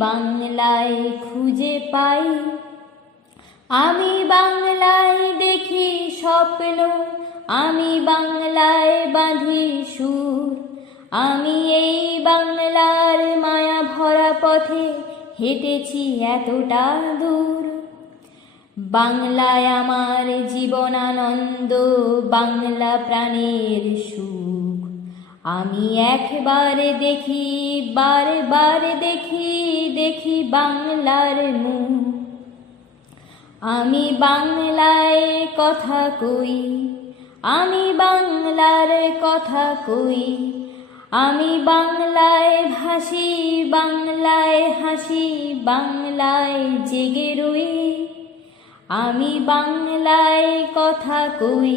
বাংলায় খুঁজে পাই। আমি বাংলায় দেখি স্বপ্ন, আমি বাংলায় বাঁধি সুর। আমি এই বাংলার মায়া ভরা পথে হেঁটেছি এতটা দূর। বাংলায় আমার জীবনানন্দ, বাংলা প্রাণের সুখ আমি একবার দেখি, বারবার দেখি দেখি বাংলার মুখ। আমি বাংলায় কথা কই, আমি বাংলার কথা কই। আমি বাংলায় ভাসি, বাংলায় হাসি, বাংলায় জেগে রই। আমি বাংলায় কথা কই।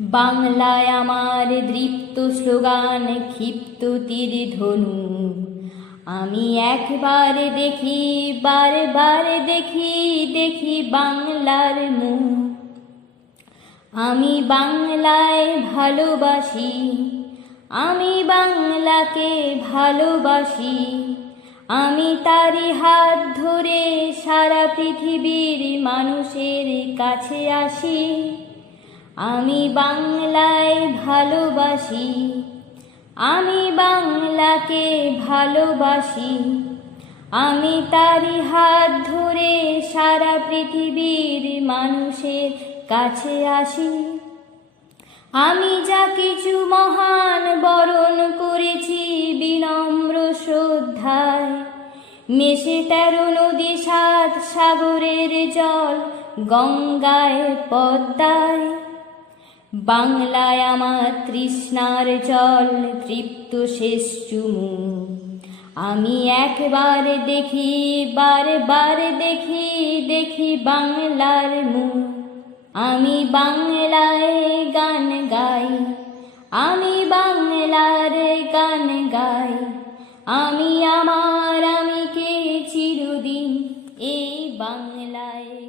বাংলায় আমার দৃপ্ত স্লোগান, ক্ষিপ্ত তীর ধনু। আমি একবার দেখি, বারবার দেখি দেখি বাংলার মুখ। আমি বাংলায় ভালোবাসি, আমি বাংলাকে ভালোবাসি। আমি তারি হাত ধরে সারা পৃথিবীর মানুষের কাছে আসি। আমি বাংলায় ভালোবাসি, আমি বাংলাকে ভালোবাসি, আমি তারি হাত ধরে সারা পৃথিবীর মানুষের কাছে আসি। আমি যা কিছু মহান বরণ করেছি বিনম্র শ্রদ্ধায়, মেশে তেরো নদী সাত সাগরের জল গঙ্গায় পদ্মায়। বাংলায় আমার তৃষ্ণার জল তৃপ্ত শেষ চুমু। আমি একবার দেখি, বারবার দেখি দেখি বাংলার মুখ। আমি বাংলায় গান গাই, আমি বাংলার গান গাই। আমি আমার, আমি কে চিরদিন এই বাংলায়?